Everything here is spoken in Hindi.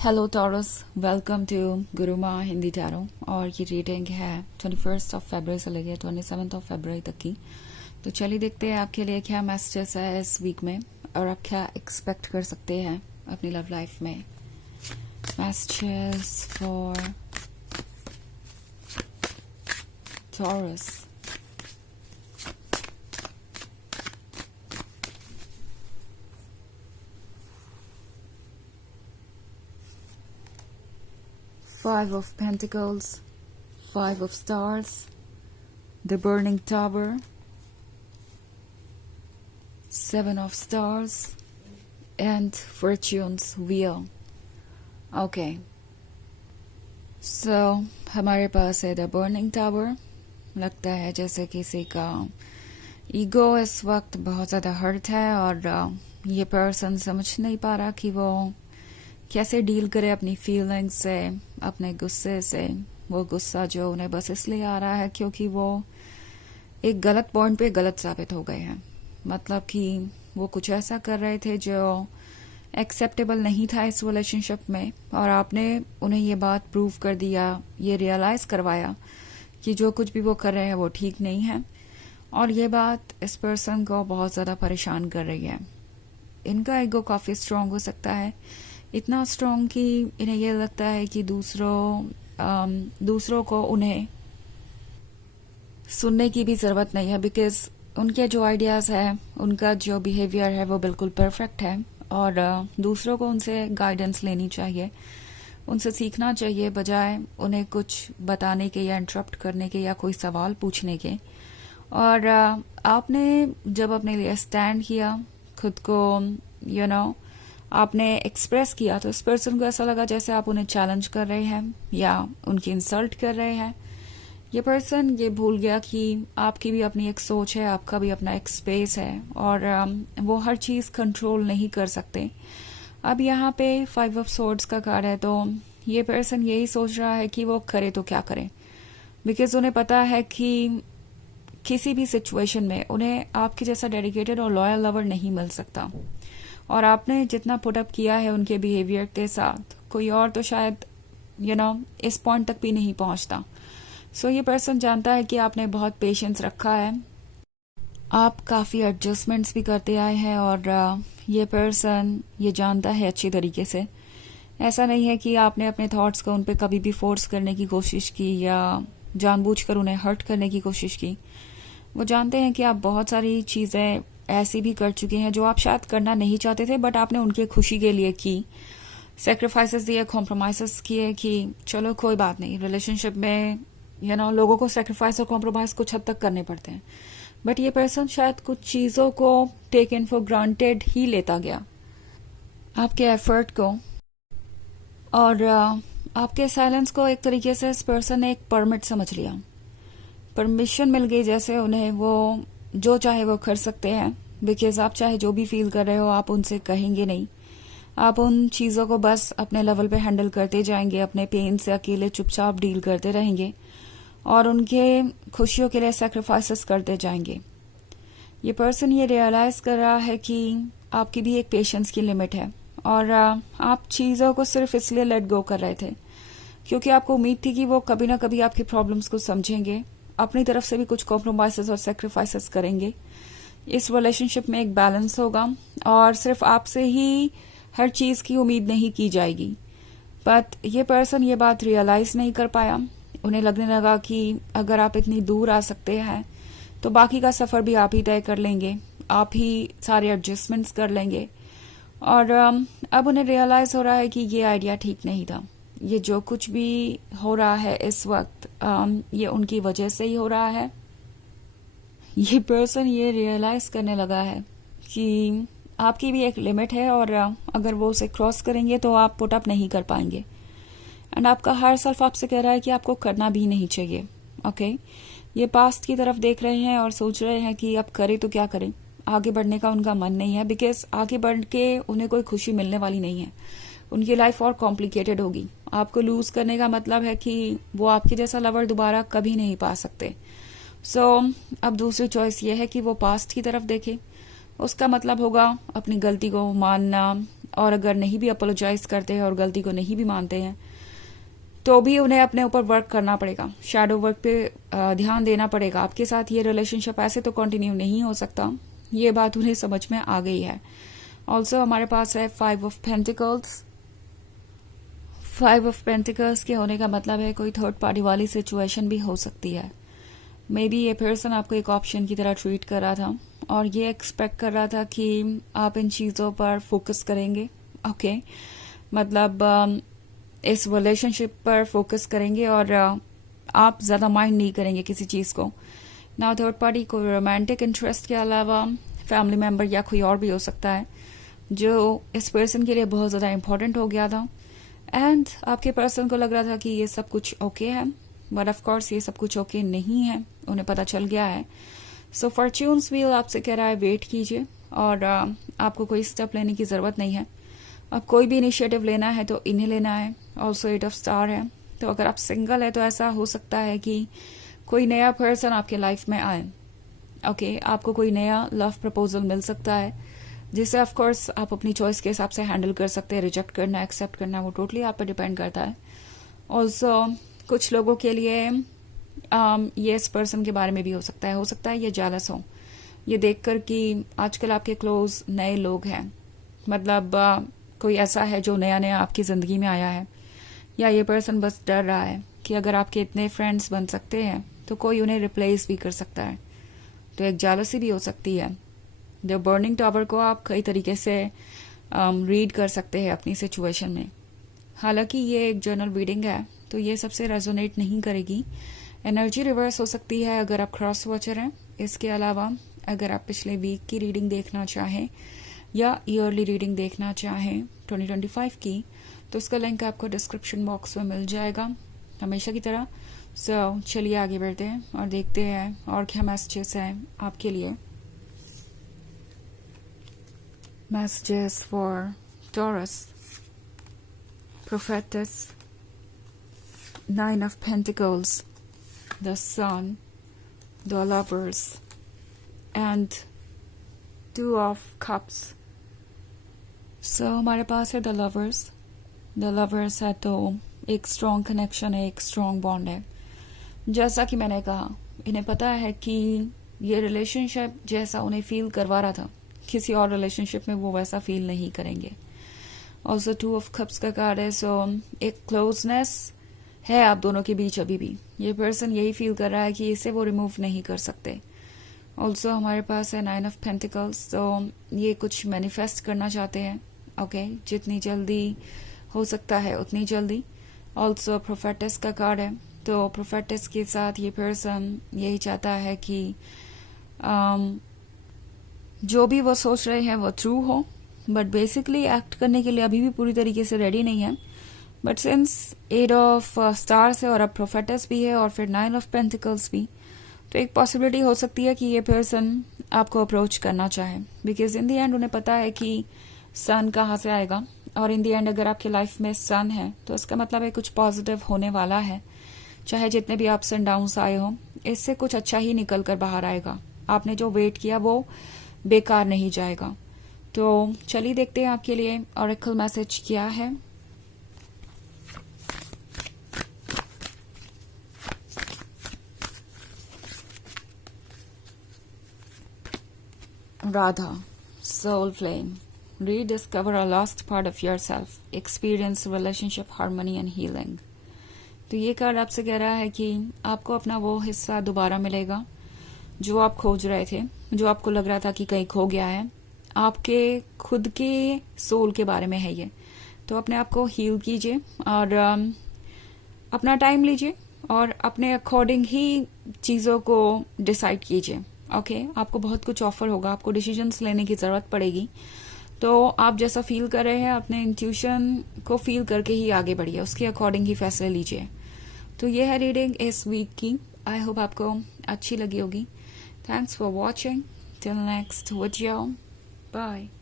Hello Taurus, welcome to Guruma Hindi tarot. और ये रीडिंग है 21 फरवरी से लेकर 27 फरवरी तक की। तो चलिए देखते हैं आपके लिए क्या मैसेजेस है इस वीक में और आप क्या एक्सपेक्ट कर सकते हैं अपनी लव लाइफ में। Messages for taurus. Five of Pentacles, Five of Stars, the Burning Tower, Seven of Stars, and Fortune's Wheel. Okay. So, हमारे पास है The Burning Tower। लगता है जैसे किसी का ईगो इस वक्त बहुत ज़्यादा हर्ट है और ये पर्सन समझ नहीं पा रहा कि वो कैसे डील करे अपनी फीलिंग्स से, अपने गुस्से से। वो गुस्सा जो उन्हें बस इसलिए आ रहा है क्योंकि वो एक गलत पॉइंट पे गलत साबित हो गए हैं। मतलब कि वो कुछ ऐसा कर रहे थे जो एक्सेप्टेबल नहीं था इस रिलेशनशिप में, और आपने उन्हें ये बात प्रूव कर दिया, ये रियलाइज करवाया कि जो कुछ भी वो कर रहे हैं वो ठीक नहीं है। और ये बात इस पर्सन को बहुत ज़्यादा परेशान कर रही है। इनका ईगो काफ़ी स्ट्रांग हो सकता है, इतना स्ट्रांग कि इन्हें यह लगता है कि दूसरों को उन्हें सुनने की भी ज़रूरत नहीं है, बिकॉज उनके जो आइडियाज़ है, उनका जो बिहेवियर है वो बिल्कुल परफेक्ट है। और दूसरों को उनसे गाइडेंस लेनी चाहिए, उनसे सीखना चाहिए, बजाय उन्हें कुछ बताने के या इंटरप्ट करने के या कोई सवाल पूछने के। और आपने जब अपने लिए स्टैंड किया, खुद को आपने एक्सप्रेस किया, तो इस पर्सन को ऐसा लगा जैसे आप उन्हें चैलेंज कर रहे हैं या उनकी इंसल्ट कर रहे हैं। ये पर्सन ये भूल गया कि आपकी भी अपनी एक सोच है, आपका भी अपना एक स्पेस है, और वो हर चीज़ कंट्रोल नहीं कर सकते। अब यहाँ पे 5 ऑफ सोर्ड्स का कार्ड है, तो ये पर्सन यही सोच रहा है कि वो करे तो क्या करे, बिकॉज उन्हें पता है कि किसी भी सिचुएशन में उन्हें आपके जैसा डेडिकेटेड और लॉयल लवर नहीं मिल सकता। और आपने जितना पुटअप किया है उनके बिहेवियर के साथ, कोई और तो शायद इस पॉइंट तक भी नहीं पहुंचता। सो ये पर्सन जानता है कि आपने बहुत पेशेंस रखा है, आप काफ़ी एडजस्टमेंट्स भी करते आए हैं, और ये पर्सन ये जानता है अच्छी तरीके से। ऐसा नहीं है कि आपने अपने थॉट्स को उन पर कभी भी फोर्स करने की कोशिश की या जानबूझकर उन्हें हर्ट करने की कोशिश की। वो जानते हैं कि आप बहुत सारी चीज़ें ऐसी भी कर चुके हैं जो आप शायद करना नहीं चाहते थे, बट आपने उनके खुशी के लिए की, सेक्रीफाइसेस दिए, कॉम्प्रोमाइजेस किए कि चलो कोई बात नहीं, रिलेशनशिप में लोगों को सेक्रीफाइस और कॉम्प्रोमाइज कुछ हद तक करने पड़ते हैं। बट ये पर्सन शायद कुछ चीज़ों को टेक इन फॉर ग्रांटेड ही लेता गया, आपके एफर्ट को, और आपके साइलेंस को एक तरीके से इस पर्सन ने एक परमिट समझ लिया। परमिशन मिल गई, जैसे उन्हें वो जो चाहे वो कर सकते हैं, बिकॉज आप चाहे जो भी फील कर रहे हो आप उनसे कहेंगे नहीं। आप उन चीज़ों को बस अपने लेवल पे हैंडल करते जाएंगे, अपने पेन से अकेले चुपचाप डील करते रहेंगे और उनके खुशियों के लिए सेक्रीफाइसेस करते जाएंगे। ये पर्सन ये रियलाइज़ कर रहा है कि आपकी भी एक पेशेंस की लिमिट है, और आप चीज़ों को सिर्फ इसलिए लेट गो कर रहे थे क्योंकि आपको उम्मीद थी कि वो कभी ना कभी आपकी प्रॉब्लम्स को समझेंगे, अपनी तरफ से भी कुछ कॉम्प्रोमाइजेस और सेक्रीफाइसेस करेंगे। इस रिलेशनशिप में एक बैलेंस होगा और सिर्फ आपसे ही हर चीज़ की उम्मीद नहीं की जाएगी। बट ये पर्सन ये बात रियलाइज़ नहीं कर पाया। उन्हें लगने लगा कि अगर आप इतनी दूर आ सकते हैं तो बाकी का सफ़र भी आप ही तय कर लेंगे, आप ही सारे एडजस्टमेंट्स कर लेंगे। और अब उन्हें रियलाइज़ हो रहा है कि ये आइडिया ठीक नहीं था। ये जो कुछ भी हो रहा है इस वक्त ये उनकी वजह से ही हो रहा है। ये पर्सन ये रियलाइज करने लगा है कि आपकी भी एक लिमिट है, और अगर वो उसे क्रॉस करेंगे तो आप पुट अप नहीं कर पाएंगे। एंड आपका हर सेल्फ आपसे कह रहा है कि आपको करना भी नहीं चाहिए। ओके, ये पास्ट की तरफ देख रहे हैं और सोच रहे हैं कि अब करें तो क्या करें। आगे बढ़ने का उनका मन नहीं है, बिकॉज आगे बढ़ के उन्हें कोई खुशी मिलने वाली नहीं है। उनकी लाइफ और कॉम्प्लिकेटेड होगी। आपको लूज करने का मतलब है कि वो आपके जैसा लवर दोबारा कभी नहीं पा सकते। अब दूसरी चॉइस ये है कि वो पास्ट की तरफ देखे। उसका मतलब होगा अपनी गलती को मानना, और अगर नहीं भी अपोलोजाइज करते हैं और गलती को नहीं भी मानते हैं तो भी उन्हें अपने ऊपर वर्क करना पड़ेगा, शैडो वर्क पे ध्यान देना पड़ेगा। आपके साथ ये रिलेशनशिप ऐसे तो कंटिन्यू नहीं हो सकता, ये बात उन्हें समझ में आ गई है। ऑल्सो हमारे पास है 5 ऑफ पेंटिकल्स। 5 ऑफ पेंटिकल्स के होने का मतलब है कोई थर्ड पार्टी वाली सिचुएशन भी हो सकती है। मे बी ये पर्सन आपको एक ऑप्शन की तरह ट्रीट कर रहा था और ये एक्सपेक्ट कर रहा था कि आप इन चीज़ों पर फोकस करेंगे। ओके मतलब इस रिलेशनशिप पर फोकस करेंगे और आप ज़्यादा माइंड नहीं करेंगे किसी चीज़ को। ना थर्ड पार्टी को रोमांटिक इंटरेस्ट के अलावा फैमिली मेम्बर या कोई और भी हो सकता है जो इस पर्सन के लिए बहुत ज़्यादा इम्पोर्टेंट हो गया था एंड आपके पर्सन को लग रहा था कि ये सब कुछ ओके है, बट ऑफ कोर्स ये सब कुछ ओके नहीं है, उन्हें पता चल गया है। सो फॉर्च्यून्स व्हील आपसे कह रहा है वेट कीजिए और आपको कोई स्टेप लेने की ज़रूरत नहीं है। अब कोई भी इनिशिएटिव लेना है तो इन्हें लेना है। ऑल्सो 8 ऑफ स्टार है, तो अगर आप सिंगल है तो ऐसा हो सकता है कि कोई नया पर्सन आपके लाइफ में आए। ओके आपको कोई नया लव प्रपोजल मिल सकता है जिसे ऑफ कोर्स आप अपनी चॉइस के हिसाब से हैंडल कर सकते हैं। रिजेक्ट करना एक्सेप्ट करना वो टोटली आप पर डिपेंड करता है। ऑल्सो कुछ लोगों के लिए ये इस पर्सन के बारे में भी हो सकता है ये जेलस हो, ये देखकर कि आजकल आपके क्लोज नए लोग हैं, मतलब कोई ऐसा है जो नया नया आपकी ज़िंदगी में आया है, या ये पर्सन बस डर रहा है कि अगर आपके इतने फ्रेंड्स बन सकते हैं तो कोई उन्हें रिप्लेस भी कर सकता है। तो एक जेलसी भी हो सकती है। द बर्निंग टावर को आप कई तरीके से रीड कर सकते हैं अपनी सिचुएशन में। हालांकि ये एक जर्नल रीडिंग है तो ये सबसे रेजोनेट नहीं करेगी। एनर्जी रिवर्स हो सकती है अगर आप क्रॉस वॉचर हैं। इसके अलावा अगर आप पिछले वीक की रीडिंग देखना चाहें या ईयरली रीडिंग देखना चाहें 2025 की, तो उसका लिंक आपको डिस्क्रिप्शन बॉक्स में मिल जाएगा हमेशा की तरह। सो चलिए आगे बढ़ते हैं और देखते हैं और क्या मैसेजेस हैं आपके लिए। Messages for Taurus, Prophetess, 9 of Pentacles, the Sun, the Lovers, and 2 of Cups. So हमारे पास है The Lovers. The Lovers है तो एक स्ट्रॉन्ग कनेक्शन है, एक स्ट्रॉन्ग बॉन्ड है। जैसा कि मैंने कहा, इन्हें पता है कि ये रिलेशनशिप जैसा उन्हें फील करवा रहा था किसी और रिलेशनशिप में वो वैसा फील नहीं करेंगे। ऑल्सो 2 ऑफ कप्स का कार्ड है, सो एक क्लोजनेस है आप दोनों के बीच अभी भी। ये पर्सन यही फील कर रहा है कि इसे वो रिमूव नहीं कर सकते। ऑल्सो हमारे पास है 9 ऑफ पेंटिकल्स, तो ये कुछ मैनिफेस्ट करना चाहते हैं। ओके जितनी जल्दी हो सकता है उतनी जल्दी। ऑल्सो प्रोफेटिस का कार्ड है, तो प्रोफेटिस के साथ ये पर्सन यही चाहता है कि जो भी वो सोच रहे हैं वो ट्रू हो, बट बेसिकली एक्ट करने के लिए अभी भी पूरी तरीके से रेडी नहीं है। बट सिंस 8 ऑफ स्टार्स है और अब प्रोफेटस भी है और फिर 9 ऑफ पेंटिकल्स भी, तो एक पॉसिबिलिटी हो सकती है कि ये पर्सन आपको अप्रोच करना चाहे, बिकॉज इन दी एंड उन्हें पता है कि सन कहाँ से आएगा। और इन दी एंड अगर आपकी लाइफ में सन है तो इसका मतलब है कुछ पॉजिटिव होने वाला है। चाहे जितने भी अप्स एंड डाउन्स आए हो, इससे कुछ अच्छा ही निकल कर बाहर आएगा। आपने जो वेट किया वो बेकार नहीं जाएगा। तो चलिए देखते हैं आपके लिए ऑरेकल मैसेज क्या है। Radha, soul flame, rediscover a lost part of yourself, experience relationship harmony and healing। तो ये कार्ड आपसे कह रहा है कि आपको अपना वो हिस्सा दोबारा मिलेगा जो आप खोज रहे थे, जो आपको लग रहा था कि कहीं खो गया है। आपके खुद के सोल के बारे में है ये। तो अपने आप को हील कीजिए और अपना टाइम लीजिए और अपने अकॉर्डिंग ही चीज़ों को डिसाइड कीजिए। ओके आपको बहुत कुछ ऑफर होगा, आपको डिसीजंस लेने की ज़रूरत पड़ेगी। तो आप जैसा फील कर रहे हैं अपने इंट्यूशन को फील करके ही आगे बढ़िए, उसके अकॉर्डिंग ही फैसले लीजिए। तो ये है रीडिंग इस वीक की। आई होप आपको अच्छी लगी होगी। Thanks for watching. Till next video. Bye.